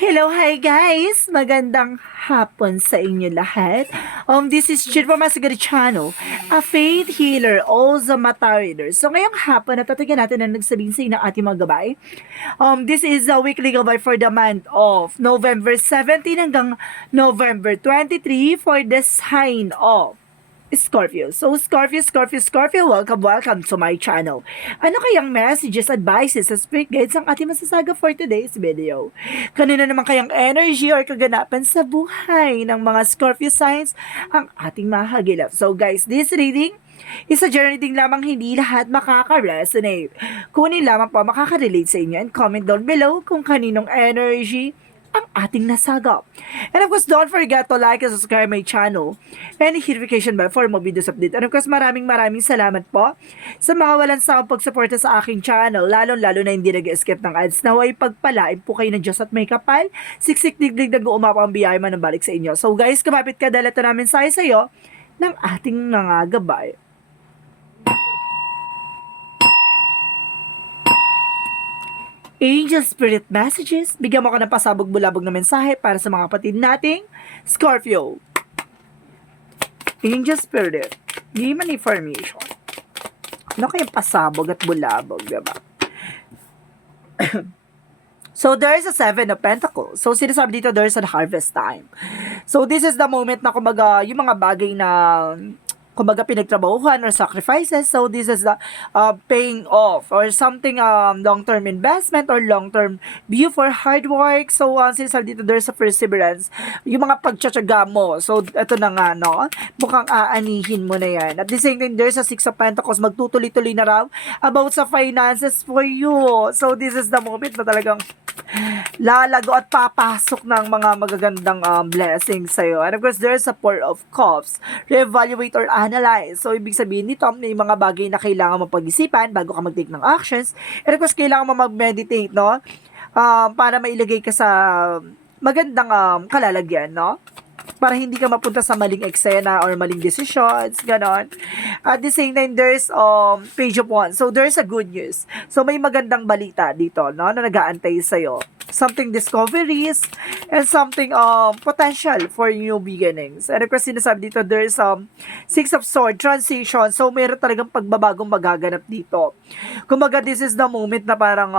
Hello, hi guys! Magandang hapon sa inyo lahat. This is Chirpa Masagari Channel, a faith healer, also mata reader. So ngayong hapon, natatagan natin ang nagsabihin sa inyo ng ating mga gabay. This is a weekly gabay for the month of November 17 hanggang November 23 for the sign of Scorpio. So, Scorpio, welcome to my channel. Ano kayang messages, advices, sa spirit guides ang ating masasaga for today's video? Kanino naman kayang energy or kaganapan sa buhay ng mga Scorpio signs ang ating mahagilap? So, guys, this reading is a journey din lamang, hindi lahat makaka-resonate. Kunin lamang po makaka-relate sa inyo and comment down below kung kaninong energy ang ating nasagap. And of course, don't forget to like and subscribe my channel and hit notification bell for more videos update. And of course, maraming salamat po sa mga walang sawang pagsuporta sa aking channel, lalo na hindi nag-escape ng ads. Naway pagpalain po kayo ng Diyos at may kapal, siksik digdig nag-uumapa ang biyaya man ang balik sa inyo. So guys, kumapit ka dala ito namin sa iyo ng ating mga gabay. Angel Spirit Messages, bigyan mo ka ng pasabog-bulabog na mensahe para sa mga kapatid nating Scorpio. Angel Spirit, hindi man information. Ano kayang pasabog at bulabog, diba? So, there's a Seven of Pentacles. So, sinasabi dito, there's a harvest time. So, this is the moment na kumbaga, yung mga bagay na kumbaga pinagtrabahuhan or sacrifices. So this is the paying off or something long-term investment or long-term view for hard work. So sinasabi dito, there's a perseverance. Yung mga pagtsatsaga mo. So ito na nga, no? Mukhang aanihin mo na yan. At the same time, there's a Six of Pentacles. Magtutuloy-tuloy na raw about sa finances for you. So this is the moment na talagang lalago at papasok ng mga magagandang blessings sa'yo. And of course, there's a Four of Cups. Reevaluate or analyze. So, ibig sabihin nito, may mga bagay na kailangan mo pag-isipan bago ka mag-take ng actions. And of course, kailangan mo mag-meditate, no? Para mailagay ka sa magandang kalalagyan, no? Para hindi ka mapunta sa maling eksena or maling decisions, ganon. At the same time, there's Page of Wands. So, there's a good news. So, may magandang balita dito, no, na nag-aantay sa'yo. Something discoveries and something potential for new beginnings. And of course, sinasabi dito, there's Six of Swords, transition. So, meron talagang pagbabagong magaganap dito. Kumbaga, this is the moment na parang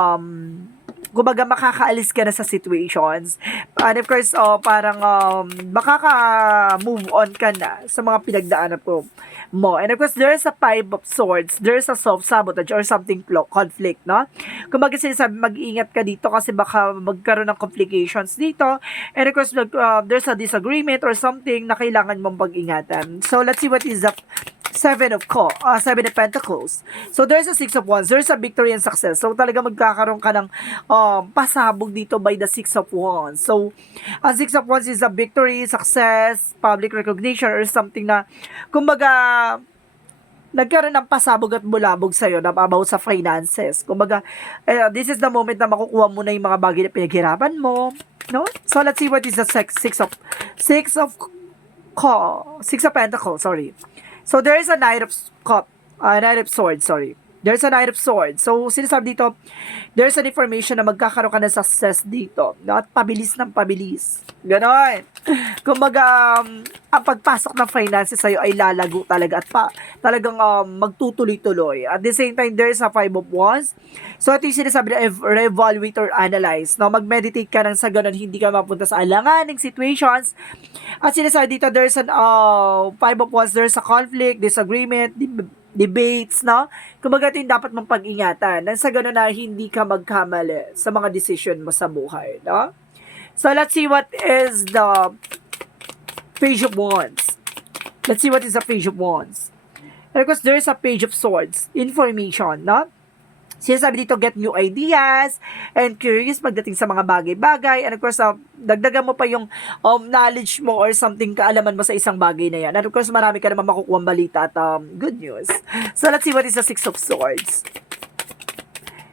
kumbaga makakaalis ka na sa situations. And of course, parang makaka-move on ka na sa mga pinagdaanan mo. And of course, there's a Five of Swords. There's a self-sabotage or something conflict, no? Kumbaga sinasabi, mag-ingat ka dito kasi baka magkaroon ng complications dito. And of course, there's a disagreement or something na kailangan mong pag-ingatan. So, let's see what is the Seven of Pentacles. So, there's a Six of Wands. There's a victory and success. So, talaga magkakaroon ka ng pasabog dito by the Six of Wands. So, ang Six of Wands is a victory, success, public recognition, or something na, kumbaga, nagkaroon ng pasabog at bulabog sa'yo na about sa finances. Kumbaga, this is the moment na makukuha mo na yung mga bagay na pinaghirapan mo. No? So, let's see what is the Six of Pentacles, sorry. So, there is a Knight of Swords, sorry. There's a Knight of Swords. So, sinasabi dito, there's an information na magkakaroon ka ng success dito. No? At pabilis ng pabilis. Ganon. Kumbaga, ang pagpasok ng finances sa'yo ay lalago talaga at talagang magtutuloy-tuloy. At the same time, there's a Five of Wands. So, ito yung sinasabi na re-evaluate or analyze. No? Mag-meditate ka nang sa ganon, hindi ka mapunta sa alanganing situations. At sinasabi dito, there's an Five of Wands, there's a conflict, disagreement, debates, no? Kumbaga ito yung dapat mong pag-ingatan. Nang sa gano'n na hindi ka magkamali sa mga decision mo sa buhay, no? So, let's see what is the Page of Wands. Let's see what is the Page of Wands. And of course, there's a Page of Swords. Information, no? Sinasabi dito, get new ideas and curious pagdating sa mga bagay-bagay. And of course, dagdagan mo pa yung knowledge mo or something, kaalaman mo sa isang bagay na yan. And of course, marami ka naman makukuha balita at good news. So, let's see what is the Six of Swords.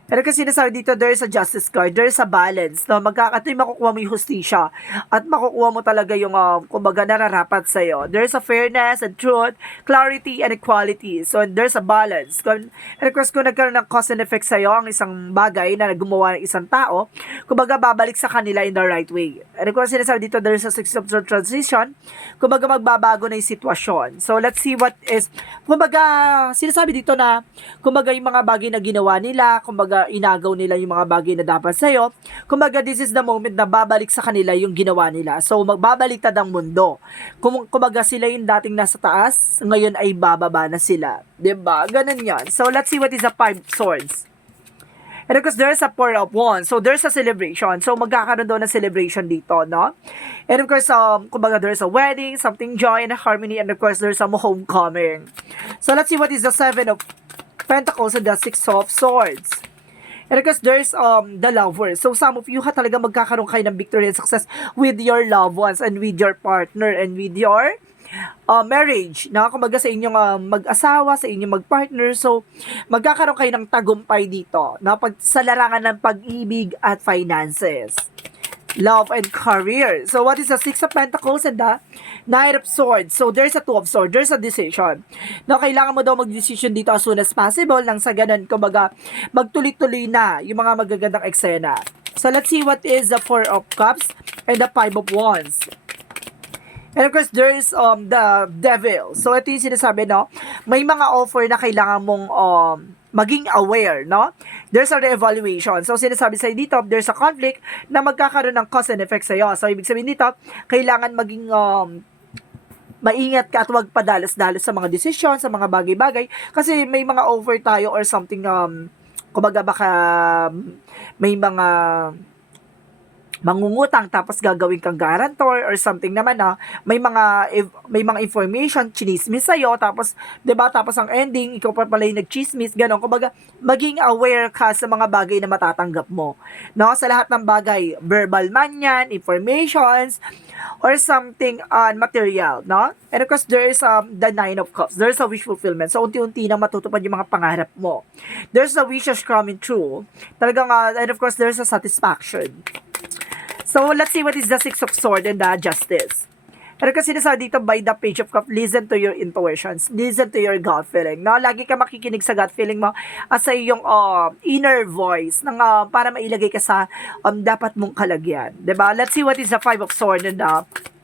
Pero kasi sinasabi dito, there's a justice card, there's a balance, no? Magkakatoy makukuha mo yung hustisya at makukuha mo talaga yung, kumbaga, nararapat sa'yo. There's a fairness and truth, clarity and equality. So, there's a balance. And of course, kung nagkaroon ng cause and effect sa'yo ang isang bagay na gumawa ng isang tao, kumbaga, babalik sa kanila in the right way. And of course, sinasabi dito, there's a six of transition, kumbaga, magbabago na yung sitwasyon. So, let's see what is, kumbaga, sinasabi dito na, kumbaga, yung mga bagay na ginawa nila, kumbaga, inagaw nila yung mga bagay na dapat sa'yo. Kumbaga, this is the moment na babalik sa kanila yung ginawa nila. So, magbabaliktad ang mundo. Kumbaga, sila yung dating nasa taas, ngayon ay bababa na sila. 'Di ba? Ganun yan. So, let's see what is the five swords. And of course, there's a four of wands. So, there's a celebration. So, magkakaroon doon ng celebration dito, no? And of course, kumbaga, there's a wedding, something joy and harmony, and of course, there's a homecoming. So, let's see what is the seven of pentacles and the six of swords. And of course, there's the lover. So, some of you talaga magkakaroon kayo ng victory and success with your loved ones and with your partner and with your marriage. Na kumbaga sa inyong mag-asawa, sa inyong mag-partner. So, magkakaroon kayo ng tagumpay dito. Na sa larangan ng pag-ibig at finances. Love and career. So, what is the Six of Pentacles and the Knight of Swords? So, there's a Two of Swords. There's a decision. No, kailangan mo daw mag-decision dito as soon as possible nang sa ganun, kumbaga, magtuloy-tuloy na yung mga magagandang eksena. So, let's see what is the Four of Cups and the Five of Wands. And of course, there is the Devil. So, ito yung sinasabi, no? May mga offer na kailangan mong maging aware, no? There's a re-evaluation. So, sinasabi sa'yo dito, there's a conflict na magkakaroon ng cause and effect sa'yo. So, ibig sabihin dito, kailangan maging maingat ka at huwag padalos-dalos sa mga desisyon, sa mga bagay-bagay. Kasi may mga offer tayo or something, kumbaga baka may mga mangungutang tapos gagawin kang guarantor or something naman na may mga information chinismis sa iyo tapos 'di ba tapos ang ending ikaw pa pala yung nagchismis ganon. Kumbaga maging aware ka sa mga bagay na matatanggap mo, no, sa lahat ng bagay, verbal man yan, informations or something material, no. And of course there is the Nine of Cups. There's a wish fulfillment. So unti-unti nang matutupad yung mga pangarap mo. There's the wishes coming true. Talagang and of course there's a satisfaction. So, let's see what is the Six of Swords and the Justice. Pero kasi sinasabi dito, by the Page of Cups, listen to your intuitions. Listen to your gut feeling. No? Lagi ka makikinig sa gut feeling mo at sa iyong inner voice ng, para mailagay ka sa dapat mong kalagyan. Diba? Let's see what is the Five of Swords and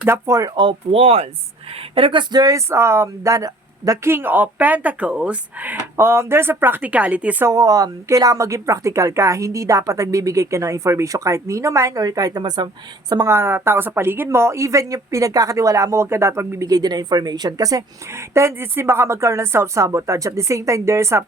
the Four of Wands. And of course, there is the King of Pentacles, there's a practicality. So, kailangan maging practical ka. Hindi dapat nagbibigay ka ng information kahit nino man or kahit naman sa mga tao sa paligid mo. Even yung pinagkakatiwalaan mo, huwag ka dapat magbibigay din ng information. Kasi, tendency baka magkaroon ng self-sabotage. At the same time, there's a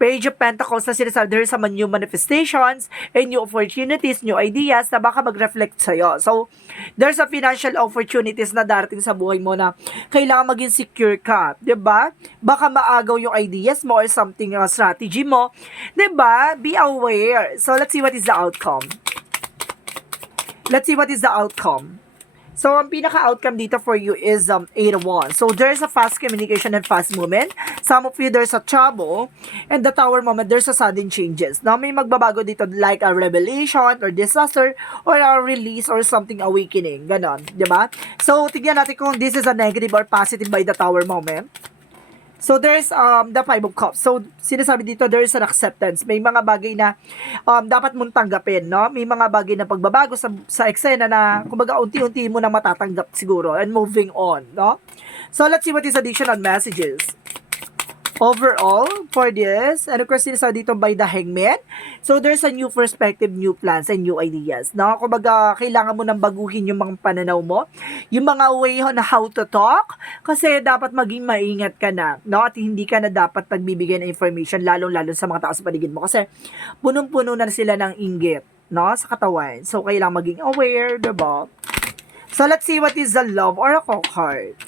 Page of Pentacles na sinasabi, there's some new manifestations and new opportunities, new ideas na baka mag-reflect sa'yo. So, there's a financial opportunities na darating sa buhay mo na kailangan maging secure ka. 'Di ba? Baka maagaw yung ideas mo or something, strategy mo. 'Di ba? Be aware. So, let's see what is the outcome. Let's see what is the outcome. So, ang pinaka-outcome dito for you is 8 of Wands. So, there's a fast communication and fast movement. Some of you, there's a trouble. And the Tower moment, there's a sudden changes. Now, may magbabago dito like a revelation or disaster or a release or something awakening. Ganon. Diba? So, tignan natin kung this is a negative or positive by the Tower moment. So, there's the Five of Cups. So, sinasabi dito, there is an acceptance. May mga bagay na dapat mong tanggapin, no? May mga bagay na pagbabago sa eksena na, kumbaga, unti-unti mo na matatanggap siguro and moving on, no? So, let's see what is additional messages. Overall, for this, and of course, sinasabi dito by the Hangman. So, there's a new perspective, new plans, and new ideas. No? Kumbaga, kailangan mo nang baguhin yung mga pananaw mo, yung mga way on how to talk, kasi dapat maging maingat ka na, no? At hindi ka na dapat nagbibigay ng information, lalong-lalo sa mga tao sa paligid mo, kasi punong-puno na sila ng inggit, no? Sa katawan. So, kailangan maging aware, diba? So, let's see what is the Love Oracle card.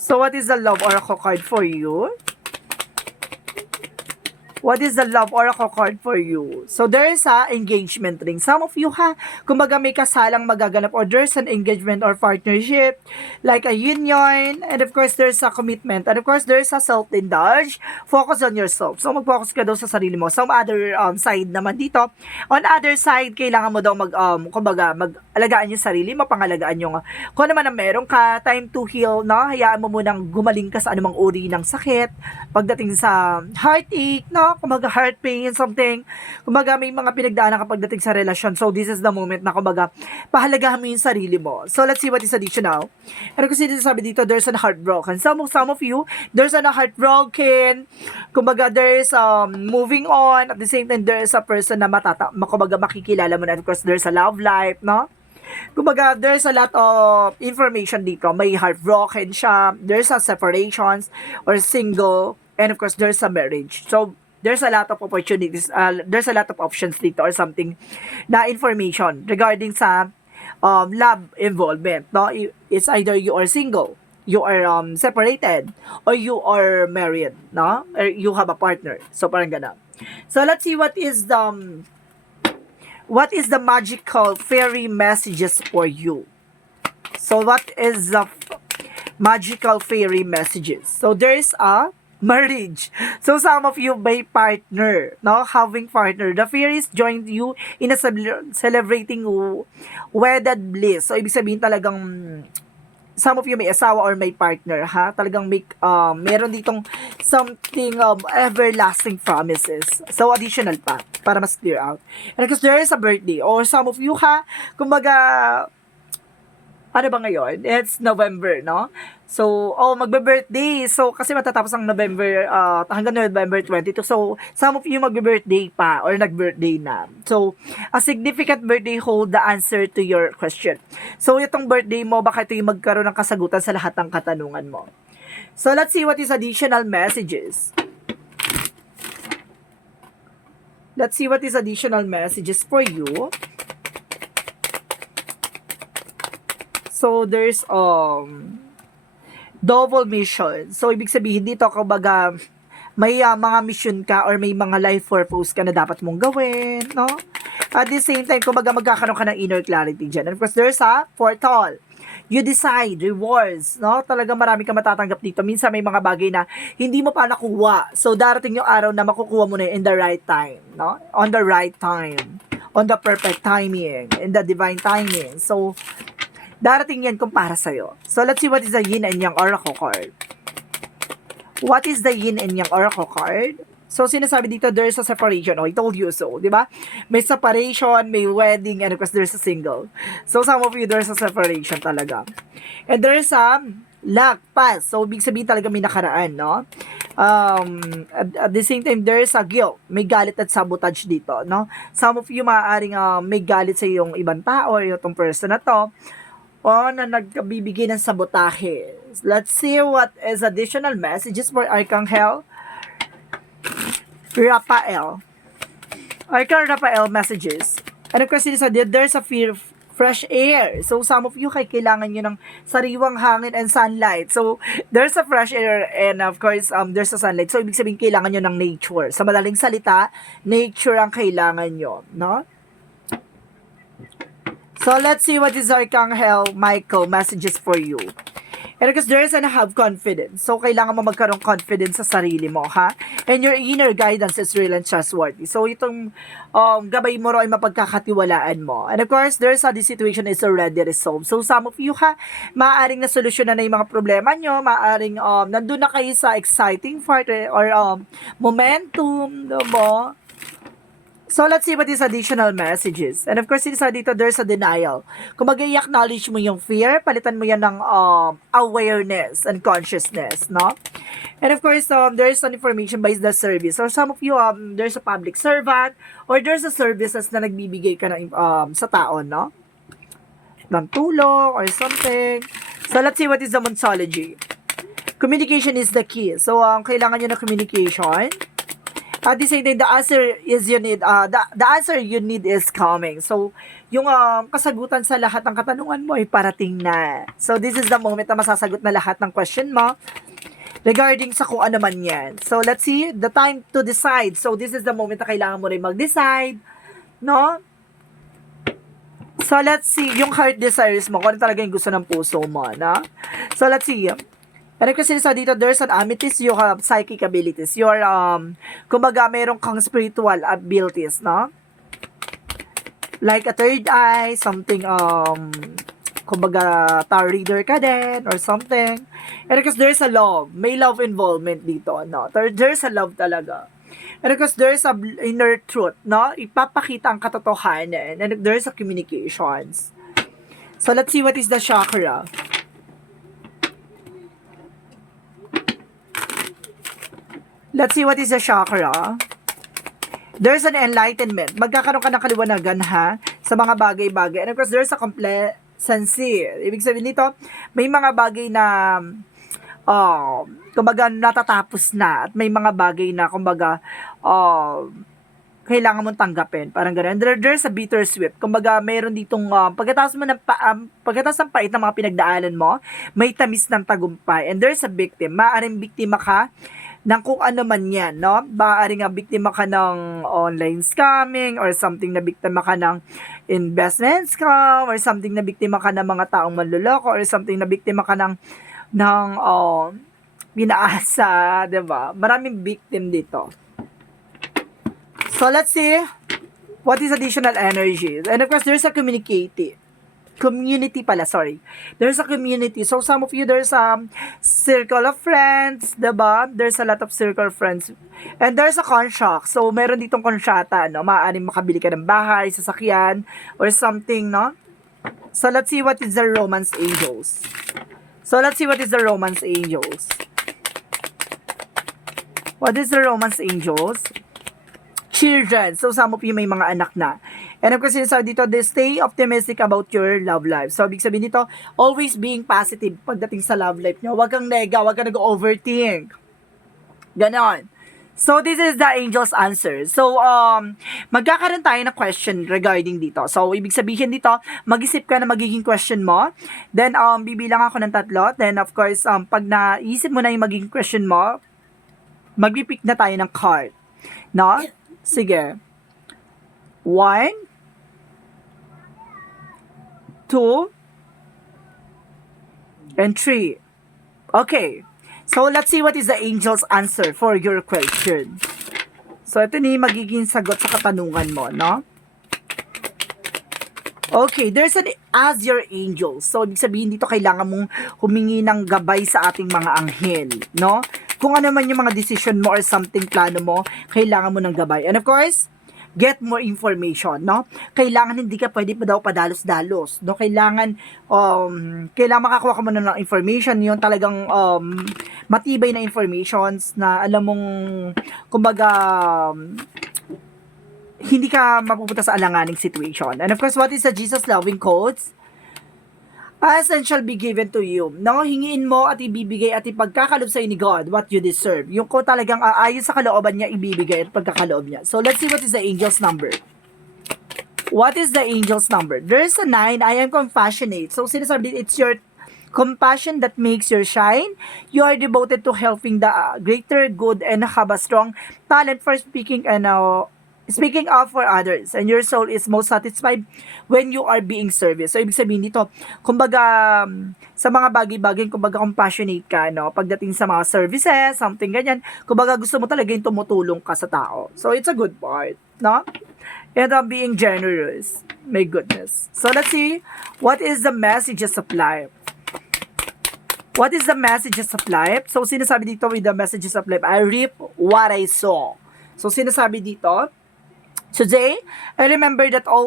So, what is the Love Oracle card for you? What is the love oracle card for you? So there's a engagement ring. Some of you ha, kumbaga may kasalang magaganap or there's an engagement or partnership, like a union, and of course there's a commitment, and of course there's a self-indulge. Focus on yourself. So mag-focus ka daw sa sarili mo. Some other side naman dito. On other side, kailangan mo daw kumbaga mag-alagaan yung sarili mo, pangalagaan yung kung ano man ang meron ka, time to heal, no? Hayaan mo munang gumaling ka sa anumang uri ng sakit. Pagdating sa heartache, no? Kumbaga heart pain, something. Kumbaga may mga pinagdaanan ka pagdating sa relasyon. So this is the moment na kumbaga pahalagahan mo yung sarili mo. So let's see what is additional. Ano kasi dito sabi dito, there's an heartbroken. Some of you, there's an heartbroken. Kumbaga there's moving on. At the same time, there's a person na kumbaga makikilala mo na. Of course, there's a love life, no? Kumbaga, there's a lot of information dito. May heartbroken siya, there's a separations or single, and of course, there's a marriage. So, there's a lot of opportunities, there's a lot of options dito or something na information regarding sa love involvement. No? It's either you are single, you are separated, or you are married, no? Or you have a partner. So, parang ganun. So, let's see what is the magical fairy messages for you. So, what is the magical fairy messages? So, there is a marriage. So, some of you may partner, no? Having partner. The fairies joined you in a celebrating wedded bliss. So, ibig sabihin talagang some of you may asawa or may partner, ha? Talagang meron ditong something everlasting promises. So, additional pa, para mas clear out. And because there is a birthday, or some of you, ha? Kumbaga, ano ba ngayon? It's November, no? So, magbe-birthday. So, kasi matatapos ang November, hanggang November 22. So, some of you magbe-birthday pa or nag-birthday na. So, a significant birthday hold the answer to your question. So, itong birthday mo, baka ito yung magkaroon ng kasagutan sa lahat ng katanungan mo. So, let's see what is additional messages. Let's see what is additional messages for you. So, there's double mission. So, ibig sabihin dito, kumbaga, may mga mission ka or may mga life purpose ka na dapat mong gawin, no? At the same time, kumbaga, magkakaroon ka ng inner clarity dyan. And of course, there's a portal. You decide, rewards, no? Talagang marami ka matatanggap dito. Minsan may mga bagay na hindi mo pa nakuha. So, darating yung araw na makukuha mo na in the right time, no? On the right time. On the perfect timing. In the divine timing. So, darating yan kung para sa'yo. So, let's see what is the yin and yang oracle card. What is the yin and yang oracle card? So, sinasabi dito, there's a separation. I told you so, di ba? May separation, may wedding, and of course, there's a single. So, some of you, there's a separation talaga. And there's a lack, pass. So, ibig sabihin talaga may nakaraan, no? At the same time, there's a guilt. May galit at sabotage dito, no? Some of you, maaaring may galit sa yung ibang tao or yung person na to, na nagbibigay ng sabotahe. Let's see what is additional messages for Archangel Raphael. Archangel Raphael messages. And of course, there's a fear of fresh air. So, some of you, kailangan nyo ng sariwang hangin and sunlight. So, there's a fresh air and of course, there's a sunlight. So, ibig sabihin, kailangan nyo ng nature. Sa madaling salita, nature ang kailangan nyo, no? So, let's see what is Archangel Michael messages for you. And because there is an have confidence. So, kailangan mo magkaroon confidence sa sarili mo, ha? And your inner guidance is real and trustworthy. So, itong gabay mo ro ay mapagkakatiwalaan mo. And of course, there's this situation is already resolved. So, some of you, ha, maaaring nasolusyonan na yung mga problema nyo, maaaring nandun na kayo sa exciting part or momentum mo. So, let's see what is additional messages. And of course, dito, there's a denial. Kung mag-i-acknowledge mo yung fear, palitan mo yan ng awareness and consciousness, no? And of course, there's an information by the service. Or some of you, there's a public servant, or there's a services na nagbibigay ka ng, sa tao, no? Ng tulong, or something. So, let's see what is the Monsology. Communication is the key. So, kailangan nyo ng communication. At the same time, the answer you need is coming. So, yung kasagutan sa lahat ng katanungan mo ay parating na. So, this is the moment na masasagot na lahat ng question mo. regarding sa kung ano man yan. So, let's see, the time to decide. So, this is the moment na kailangan mo rin mag-decide, no? So, let's see, yung heart desires mo, kung ano talaga yung gusto ng puso mo, no? So, let's see. Pero kasi sa dito, there's an amethyst, you have psychic abilities. You're, kumbaga, meron kang spiritual abilities, no? Like a third eye, something, kumbaga, tarot reader ka din, or something. And because there's a love, may love involvement dito, no? There's a love talaga. And because there's a inner truth, no? Ipapakita ang katotohanan, and there's a communications. So, let's see what is the chakra. Let's see what is the chakra. There's an enlightenment. Magkakaroon ka ng kaliwanagan, ha? Sa mga bagay-bagay. And of course, there's a complacency. Ibig sabihin nito, may mga bagay na kumbaga natatapos na, at may mga bagay na kumbaga kailangan mong tanggapin. Parang gano'n. There's a bittersweet. Kumbaga, mayroon ditong pagkatapos ng pait ng mga pinagdaanan mo, may tamis ng tagumpay. And there's a victim. Maaaring biktima ka ng kung ano man yan, no? Maaaring biktima ka ng online scamming, or something na biktima ka ng investment scam, or something na biktima ka ng mga taong manluloko, or something na biktima ka ng pinaasa, diba? Maraming victim dito. So, let's see what is additional energy. And of course, there's a community pala, sorry. There's a community. So, some of you, there's a circle of friends, diba? There's a lot of circle of friends. And there's a contract. So, meron ditong kontrata, no? Maaaring makabili ka ng bahay, sasakyan, or something, no? So, let's see what is the romance angels. So, let's see what is the romance angels. What is the romance angels? Children. So, some of you may mga anak na. And of course, sinasabi dito, they stay optimistic about your love life. So, ibig sabihin dito, always being positive pagdating sa love life nyo. Huwag kang nega, huwag kang nag-overthink. Ganon. So, this is the angel's answer. So, magkakaroon tayo ng question regarding dito. So, ibig sabihin dito, mag-isip ka na magiging question mo. Then, bibilang ako ng 3. Then, of course, pag naisip mo na yung magiging question mo, magpipick na tayo ng card. No? Sige. 1, 2, and 3. Okay. So, let's see what is the angel's answer for your question. So, ito ni magiging sagot sa katanungan mo, no? Okay, there's an as your angels. So, ibig sabihin dito, kailangan mong humingi ng gabay sa ating mga anghel, no? Kung ano man yung mga decision mo or something plano mo, kailangan mo ng gabay. And of course, get more information, no? Kailangan hindi ka pwede pa daw padalos-dalos, no? Kailangan makakuha ka muna ng information, yung talagang matibay na informations na alam mong, kumbaga, hindi ka mapupunta sa alanganing situation. And of course, what is the Jesus loving quotes? As and shall be given to you. No, hingiin mo at ibibigay at ipagkakalob sa ni God what you deserve. Yung ko talagang aayon sa kalooban niya, ibibigay at pagkakaloob niya. So, let's see what is the angel's number. What is the angel's number? There's a 9. I am compassionate. So, sinasabi din, it's your compassion that makes you shine. You are devoted to helping the greater good and have a strong talent for speaking and speaking up for others, and your soul is most satisfied when you are being service. So, ibig sabihin dito, kumbaga, sa mga bagay-bagay, kumbaga, compassionate ka, no? Pagdating sa mga services, something ganyan, kumbaga, gusto mo talaga yung tumutulong ka sa tao. So, it's a good part, no? And being generous. My goodness. So, let's see, what is the messages of life? What is the messages of life? So, sinasabi dito with the messages of life, I reap what I sow. So, sinasabi dito, today, I remember that all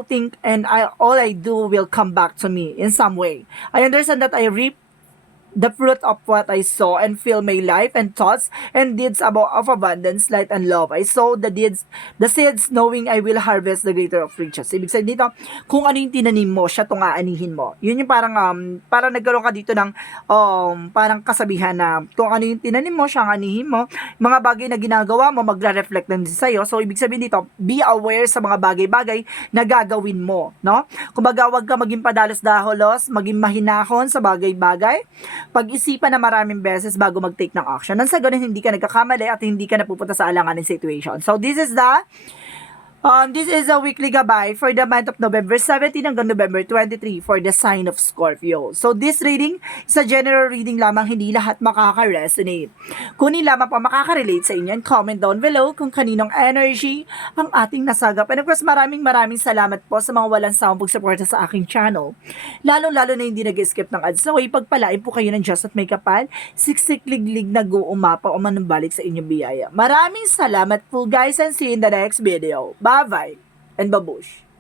I do will come back to me in some way. I understand that I reap the fruit of what I sow and fill my life and thoughts and deeds of abundance, light, and love. I sow the seeds knowing I will harvest the greater of riches. Ibig sabihin dito, kung ano yung tinanim mo, siya itong aanihin mo. Yun yung parang nagkaroon ka dito ng parang kasabihan na kung ano yung tinanim mo, siya ang aanihin mo. Mga bagay na ginagawa mo, magre-reflect din sa'yo. So, ibig sabihin dito, be aware sa mga bagay-bagay na gagawin mo, no? Kumbaga, wag ka maging padalos-daholos, maging mahinahon sa bagay-bagay. pag-isipan na maraming beses bago mag-take ng action. Nang sa ganun, hindi ka nagkakamali at hindi ka napupunta sa alanganin situation. So, this is a weekly gabay for the month of November 17 hanggang November 23 for the sign of Scorpio. So, this reading is a general reading lamang, hindi lahat makaka-resonate. Kunin lamang po makaka-relate sa inyo and comment down below kung kaninong energy ang ating nasagap. And of course, maraming salamat po sa mga walang sawang pagsuporta sa aking channel. Lalo-lalo na hindi nag-skip ng ads. So, ipagpalain po kayo ng Diyos at may kapal, siksik-liglig na guumapa o manumbalik sa inyong biyaya. Maraming salamat po guys and see you in the next video. Bye-bye and babush!